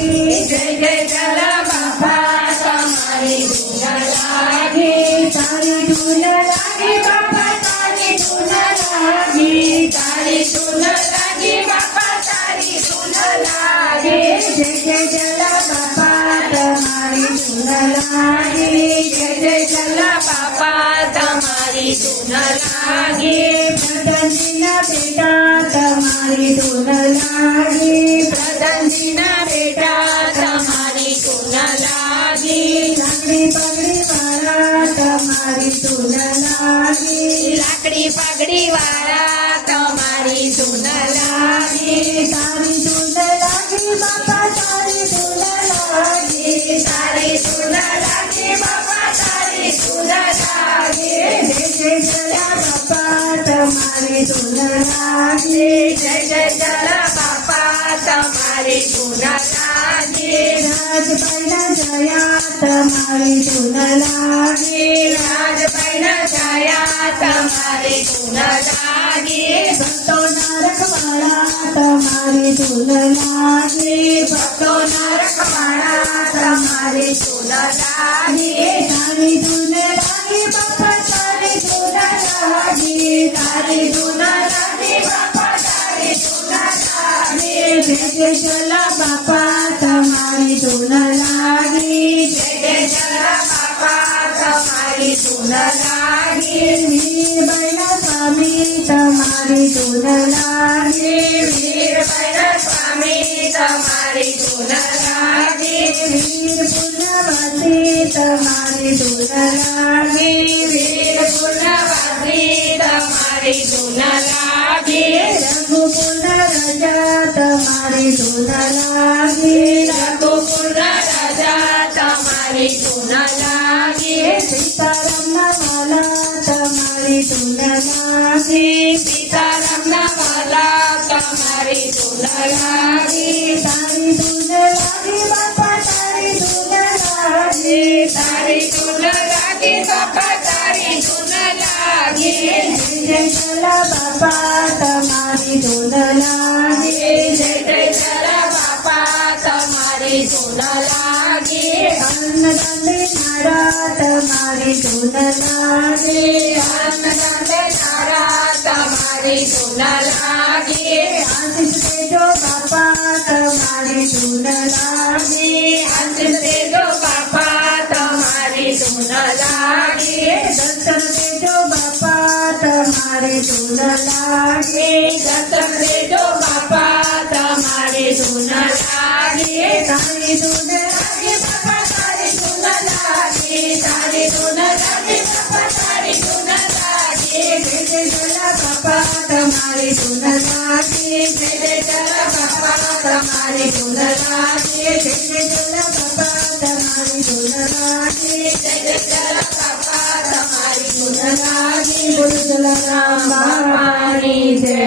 લાગી જય જય જલા બાપા તમારી ધૂન લાગી તારી ધૂન લાગી બાપા તારી ધૂન લાગી તારી ધૂન લાગી બાપા તારી ધૂન લાગી જય જય જલા બાપા તમારી ધૂન લાગી જય જય જલા બાપા તમારી ધૂન લાગી પ્રધાનજીના બેટા તમારી ધૂન લાગી પ્રધાનજીના બેટા તમારી ધૂન લાગી લાકડી પગડી વાળા તમારી ધૂન લાગી લાકડી પગડી વાળા તમારી ધૂન લાગી તારી ધૂન લાગી બાપા તારી ધૂન લાગી તારી ધૂન લાગી બાપા તારી ધૂન લાગી જય જય જલા બાપા તમારી ધૂન લાગી જય જય જલા બાપા તમારી ધૂન લાગી રાજભાઈના જયા તમારી ધૂન લાગી રાજભાઈના જયા તમારી ધૂન લાગી ભક્તોના રખવાળા તમારી ધૂન લાગી ભક્તોના રખવાળા તમારી ધૂન લાગી તારી ધૂન લાગી બાપા તારી ધૂન લાગી તારી ધૂન લાગી બાપા તારી ધૂન લાગી જય જય જલા બાપા તમારી ધૂન લાગી જય જય જલા બાપા તમારી ધૂન લાગી વીરબાઈના સ્વામી તમારી ધૂન લાગી વીરબાઈના સ્વામી તમારી ધૂન લાગી વીર પુણ્યવતી તમારી ધૂન લાગી વીર પુણ્યવતી તમારી ધૂન લાગી રઘુકુળ રાજા તમારી ધૂન લાગી રઘુકુળ રાજા તમારી ધૂન લાગી સીતારામના વાલા તમારી ધૂન લાગી સીતારામના વાલા તમારી ધૂન લાગી તારી ધૂન લાગી બાપા તારી ધૂન લાગી તારી ધૂન લાગી બાપા તારી ધૂન લાગી જય જય જલા બાપા તમારી ધૂન લાગી જય જય જલા બાપા તમારી ધૂન લાગી અન્નદાને નારા તમારી ધૂન લાગી અન્નદાને નારા તમારી ધૂન લાગી આશીષ દેજો બાપા તમારી ધૂન લાગી આશીષ દેજો બાપા તમારી ધૂન લાગી દર્શન દેજો બાપા તમારી ધૂન લાગી દર્શન દેજો બાપા તમારી ધૂન લાગી તારી ધૂન લાગી બાપા તારી ધૂન લાગી તારી ધૂન લાગી બાપા તારી ધૂન લાગી જય જય જલા બાપા તમારી ધૂન લાગી જય જય જલા બાપા તમારી ધૂન લાગી જય જય જલા બાપા તમારી ધૂન લાગી જય જય જલા બાપા તમારી ધૂન લાગી બોલ જલારામ બાપાની જય.